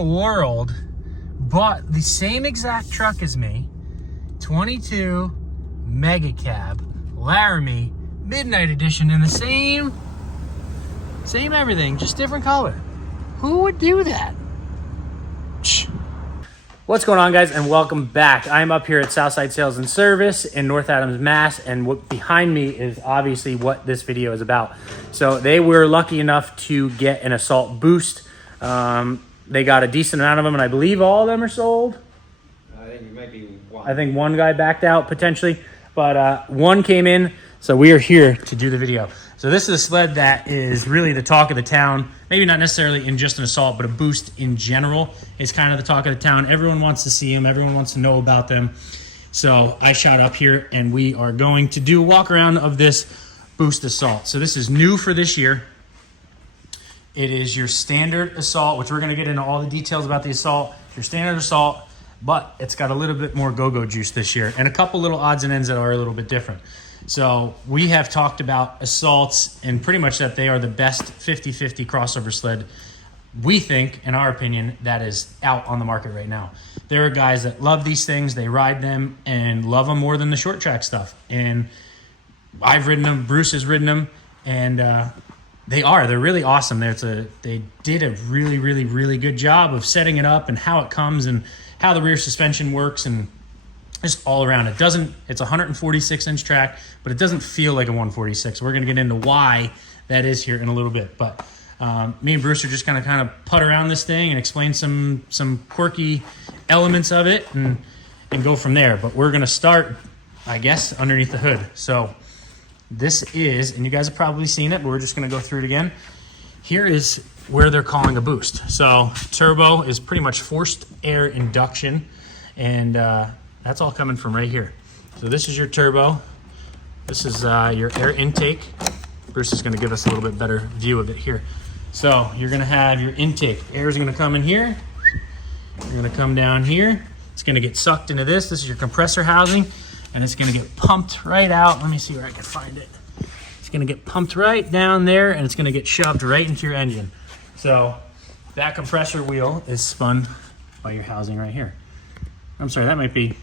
World bought the same exact truck as me, 22 Mega Cab Laramie Midnight Edition in the same everything, just different color. Who would do that? What's going on, guys, and welcome back. I'm up here at Southside Sales and Service in North Adams, Mass, and what behind me is obviously what this video is about. So they were lucky enough to get an Assault Boost. They got a decent amount of them, and I believe all of them are sold. I think it might be one. I think one guy backed out potentially, but one came in, so we are here to do the video. So this is a sled that is really the talk of the town. Maybe not necessarily in just an Assault, but a Boost in general is kind of the talk of the town. Everyone wants to see them. Everyone wants to know about them. So I shot up here, and we are going to do a walk around of this Boost Assault. So this is new for this year. It is your standard Assault, which we're going to get into all the details about the Assault. Your standard Assault, but it's got a little bit more go-go juice this year, and a couple little odds and ends that are a little bit different. So we have talked about Assaults and pretty much that they are the best 50-50 crossover sled, we think, in our opinion, that is out on the market right now. There are guys that love these things, they ride them, and love them more than the short track stuff. And I've ridden them, Bruce has ridden them, and they're really awesome. They did a really good job of setting it up and how it comes and how the rear suspension works and just all around. It's a 146-inch track, but it doesn't feel like a 146. We're gonna get into why that is here in a little bit. But me and Bruce are just gonna kind of putt around this thing and explain some quirky elements of it and go from there. But we're gonna start, I guess, underneath the hood. So this is, and you guys have probably seen it, but we're just going to go through it again. Here is where they're calling a boost. So turbo is pretty much forced air induction, and that's all coming from right here. So this is your turbo. This is your air intake. Bruce is going to give us a little bit better view of it here. So you're going to have your intake. Air is going to come in here. You're going to come down here. It's going to get sucked into this. This is your compressor housing. And it's going to get pumped right out. Let me see where I can find it. It's going to get pumped right down there, and it's going to get shoved right into your engine. So that compressor wheel is spun by your housing right here. I'm sorry, that might be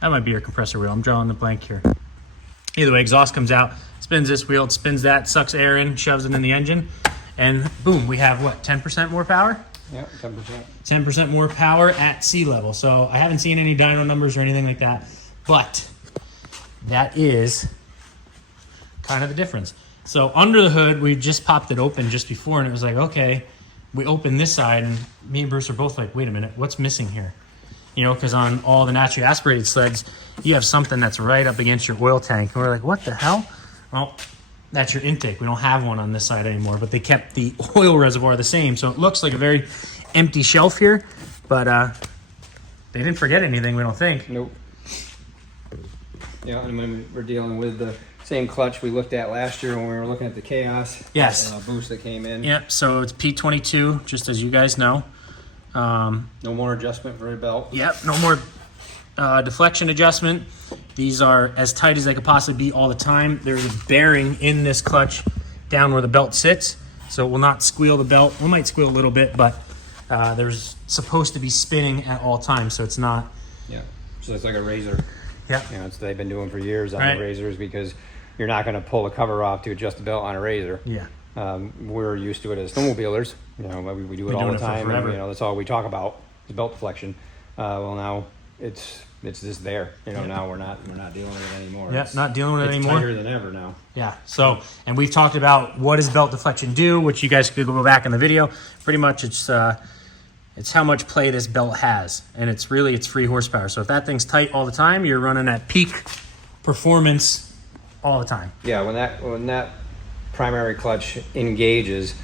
your compressor wheel. I'm drawing the blank here. Either way, exhaust comes out, spins this wheel, it spins that, sucks air in, shoves it in the engine, and boom, we have what, 10% more power? Yeah, 10%. 10% more power at sea level. So I haven't seen any dyno numbers or anything like that. But that is kind of the difference. So under the hood, we just popped it open just before, and it was like, okay, we opened this side, and me and Bruce are both like, wait a minute, what's missing here? You know, because on all the naturally aspirated sleds, you have something that's right up against your oil tank. And we're like, what the hell? Well, that's your intake. We don't have one on this side anymore, but they kept the oil reservoir the same. So it looks like a very empty shelf here, but they didn't forget anything, we don't think. Nope. Yeah, and when we're dealing with the same clutch we looked at last year when we were looking at the Chaos Boost that came in. Yep, so it's P22, just as you guys know. No more adjustment for a belt. Yep, no more deflection adjustment. These are as tight as they could possibly be all the time. There's a bearing in this clutch down where the belt sits, so it will not squeal the belt. We might squeal a little bit, but there's supposed to be spinning at all times, so it's not. Yeah, so it's like a razor. Yeah, you know, it's they've been doing for years on the razors, because you're not going to pull the cover off to adjust the belt on a razor. Yeah, we're used to it as snowmobilers. You know, we do it all the time. And, you know, that's all we talk about is belt deflection. Well, now it's just there. You know, now we're not dealing with it anymore. Yeah, not dealing with it anymore. It's tighter than ever now. Yeah. So, and we've talked about what does belt deflection do, which you guys could go back in the video. Pretty much, it's how much play this belt has, and it's free horsepower. So if that thing's tight all the time, you're running at peak performance all the time. Yeah, when that primary clutch engages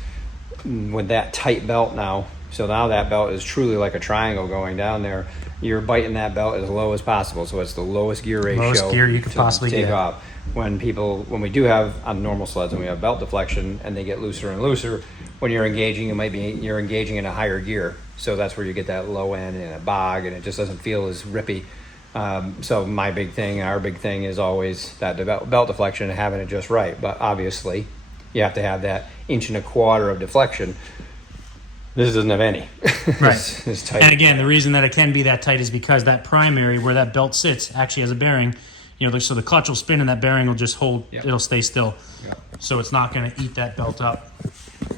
with that tight belt now, so now that belt is truly like a triangle going down there. You're biting that belt as low as possible, so it's the lowest gear ratio. Lowest gear you could possibly take get. off. When we do have on normal sleds, and we have belt deflection, and they get looser and looser, when you're engaging, you're engaging in a higher gear. So that's where you get that low end and a bog, and it just doesn't feel as rippy. So my big thing, our big thing is always that belt deflection and having it just right. But obviously, you have to have that 1.25 inches of deflection. This doesn't have any. Right. It's tight. And again, the reason that it can be that tight is because that primary, where that belt sits, actually has a bearing. So the clutch will spin and that bearing will just hold. Yep. It'll stay still. Yep. So it's not going to eat that belt up.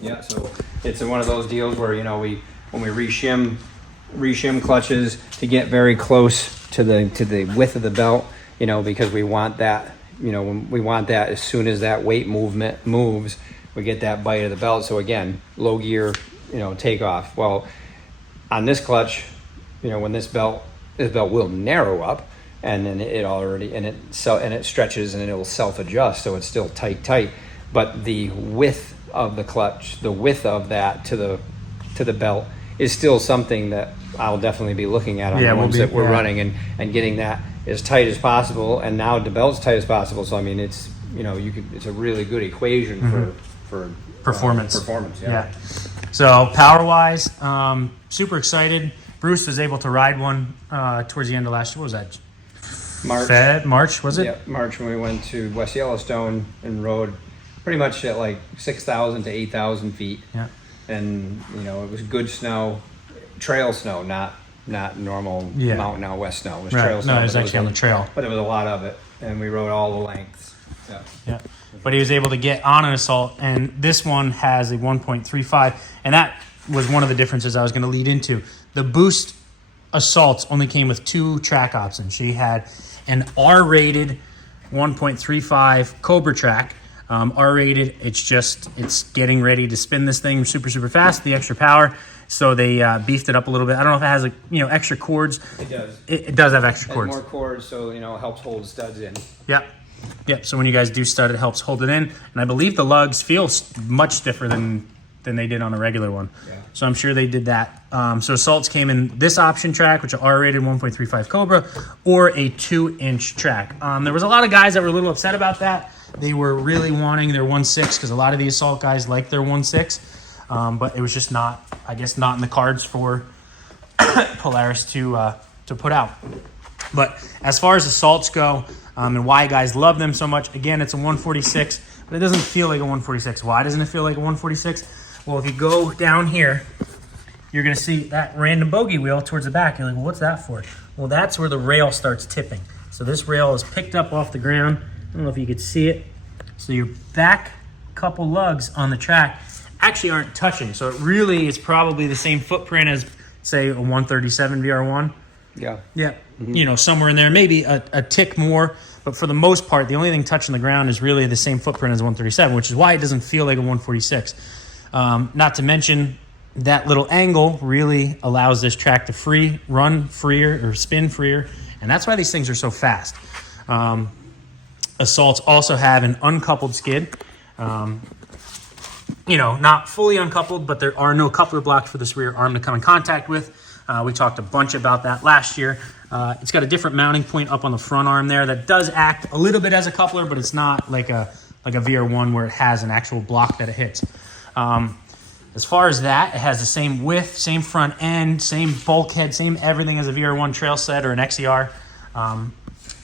Yeah. So it's one of those deals where when we reshim clutches to get very close to the width of the belt, because we want that. We want that as soon as that weight movement moves, we get that bite of the belt. So again, low gear, take off. Well, on this clutch, when this belt will narrow up, and then it stretches and it will self-adjust, so it's still tight. But the width of the clutch, the width of that to the belt is still something that I'll definitely be looking at on the ones that we're running and getting that as tight as possible. And now the belt's tight as possible. So I mean, it's it's a really good equation for performance. Yeah. So power-wise, super excited. Bruce was able to ride one towards the end of last year. What was that? March, was it? Yeah, March, when we went to West Yellowstone and rode pretty much at like 6,000 to 8,000 feet. Yeah. And, it was good snow, trail snow, not normal mountain out west snow. It was trail snow. No, it was actually on the trail. But there was a lot of it, and we rode all the lengths. Yeah. But he was able to get on an Assault, and this one has a 1.35, and that was one of the differences I was going to lead into. The Boost Assaults only came with 2 track options. She had an R-rated 1.35 Cobra track. R-rated, it's getting ready to spin this thing super, super fast, the extra power. So they beefed it up a little bit. I don't know if it has extra cords. It does. It does have extra cords. More cords, so it helps hold studs in. Yep. So when you guys do stud, it helps hold it in. And I believe the lugs feel much stiffer than they did on a regular one. Yeah. So I'm sure they did that. So Assaults came in this option track, which are R-rated 1.35 Cobra, or a 2-inch track. There was a lot of guys that were a little upset about that. They were really wanting their 1.6 because a lot of the Assault guys like their 1.6. But it was just not in the cards for Polaris to put out. But as far as Assaults go, and why guys love them so much, again, it's a 146, but it doesn't feel like a 146. Why doesn't it feel like a 146? Well, if you go down here, you're going to see that random bogey wheel towards the back. You're like, well, what's that for? Well, that's where the rail starts tipping. So this rail is picked up off the ground. I don't know if you could see it. So your back couple lugs on the track actually aren't touching. So it really is probably the same footprint as, say, a 137 VR1. Yeah. Yeah. Mm-hmm. Somewhere in there, maybe a tick more. But for the most part, the only thing touching the ground is really the same footprint as a 137, which is why it doesn't feel like a 146. Not to mention that little angle really allows this track to run freer or spin freer. And that's why these things are so fast. Assaults also have an uncoupled skid. Not fully uncoupled, but there are no coupler blocks for this rear arm to come in contact with. We talked a bunch about that last year. It's got a different mounting point up on the front arm there that does act a little bit as a coupler, but it's not like a VR1 where it has an actual block that it hits. As far as that, it has the same width, same front end, same bulkhead, same everything as a VR1 trail set or an XER.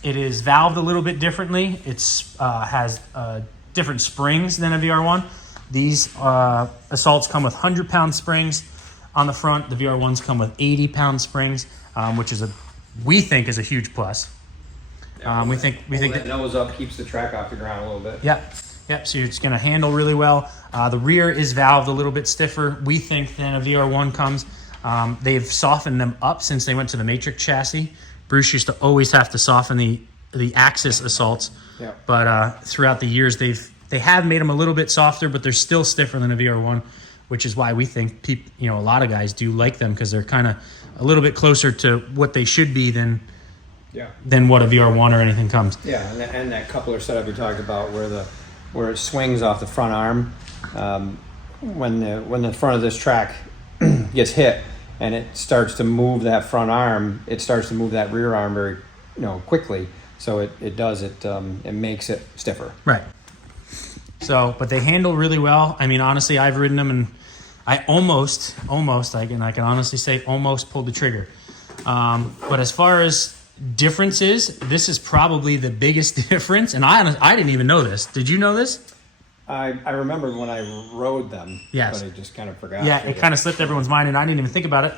It is valved a little bit differently. It has different springs than a VR1. These Assaults come with 100-pound springs on the front. The VR1s come with 80-pound springs, which we think is a huge plus. We think that nose up keeps the track off the ground a little bit. Yep. So it's going to handle really well. The rear is valved a little bit stiffer, we think, than a VR1 comes. They've softened them up since they went to the Matrix chassis. Bruce used to always have to soften the Axis Assaults, but throughout the years they have made them a little bit softer, but they're still stiffer than a VR1, which is why we think a lot of guys do like them, because they're kind of a little bit closer to what they should be than what a VR1 or anything comes. Yeah, and that coupler setup you talked about, where it swings off the front arm, when the front of this track gets hit and it starts to move that front arm, it starts to move that rear arm very quickly. So it makes it stiffer. Right. So, but they handle really well. I mean, honestly, I've ridden them and I almost, I can honestly say almost pulled the trigger. But as far as difference is, this is probably the biggest difference. And I didn't even know this. Did you know this? I remember when I rode them, Yes. but I just kind of forgot. Yeah, it kind of slipped everyone's mind, and I didn't even think about it.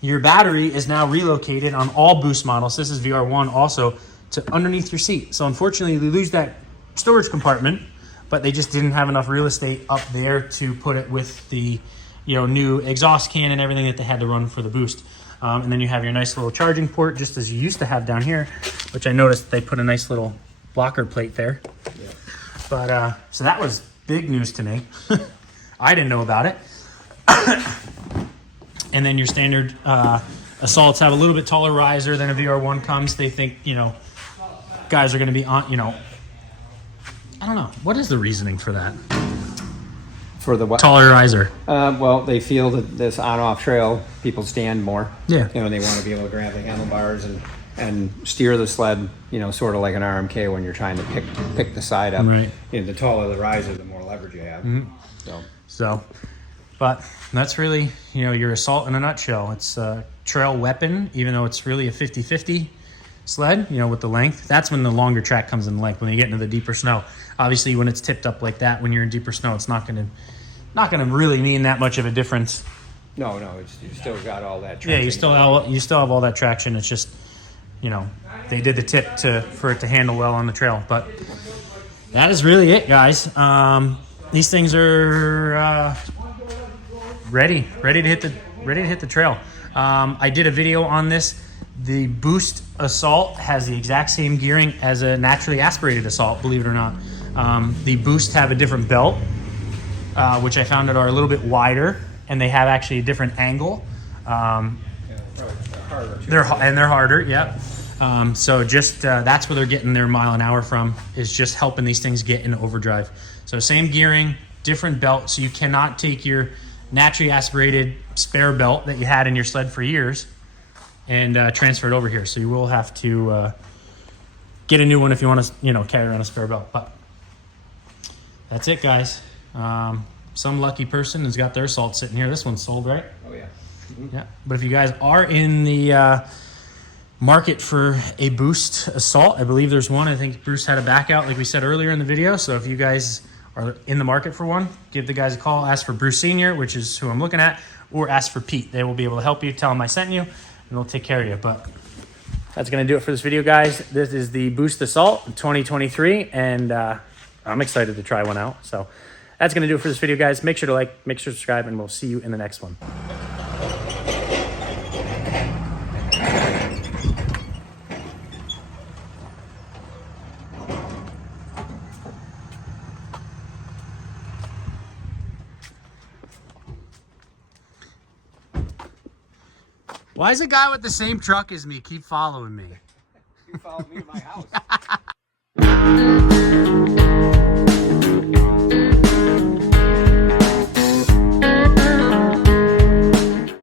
Your battery is now relocated on all Boost models. This is VR1 also to underneath your seat. So unfortunately, you lose that storage compartment, but they just didn't have enough real estate up there to put it with the, you know, new exhaust can and everything that they had to run for the Boost. And then you have your nice little charging port, just as you used to have down here, which I noticed they put a nice little blocker plate there. Yeah. But so that was big news to me. I didn't know about it. And then your standard Assaults have a little bit taller riser than a VR1 comes. They think, you know, guys are going to be on, you know, I don't know. What is the reasoning for that? For the what? Taller riser. Well, they feel that this on-off trail, people stand more. Yeah. You know, they want to be able to grab the handlebars and steer the sled, you know, sort of like an RMK when you're trying to pick the side up. Right. You know, the taller the riser, the more leverage you have. Mm-hmm. So, but that's really, you know, your Assault in a nutshell. It's a trail weapon, even though it's really a 50-50 sled, you know, with the length. That's when the longer track comes in length, when you get into the deeper snow. Obviously, when it's tipped up like that, when you're in deeper snow, it's not going to really mean that much of a difference. No, you still got all that traction. Yeah, you still have all that traction. It's just, you know, they did the tip for it to handle well on the trail. But that is really it, guys. These things are ready to hit the trail. I did a video on this. The Boost Assault has the exact same gearing as a naturally aspirated Assault, believe it or not. The Boost have a different belt, which I found are a little bit wider, and they have actually a different angle. They're harder, yep. So just that's where they're getting their mile an hour from, is just helping these things get into overdrive. So same gearing, different belt. So you cannot take your naturally aspirated spare belt that you had in your sled for years and transfer it over here. So you will have to get a new one if you want to, you know, carry around a spare belt. But that's it, guys. Some lucky person has got their Assault sitting here. This one's sold, right? Oh, yeah. Mm-hmm. Yeah. But if you guys are in the market for a Boost Assault, I believe there's one. I think Bruce had a back out, like we said earlier in the video. So if you guys are in the market for one, give the guys a call. Ask for Bruce Sr., which is who I'm looking at, or ask for Pete. They will be able to help you. Tell them I sent you, and they'll take care of you. But that's going to do it for this video, guys. This is the Boost Assault 2023, and I'm excited to try one out. So that's going to do it for this video, guys. Make sure to like, make sure to subscribe, and we'll see you in the next one. Why does a guy with the same truck as me keep following me? You followed me to my house.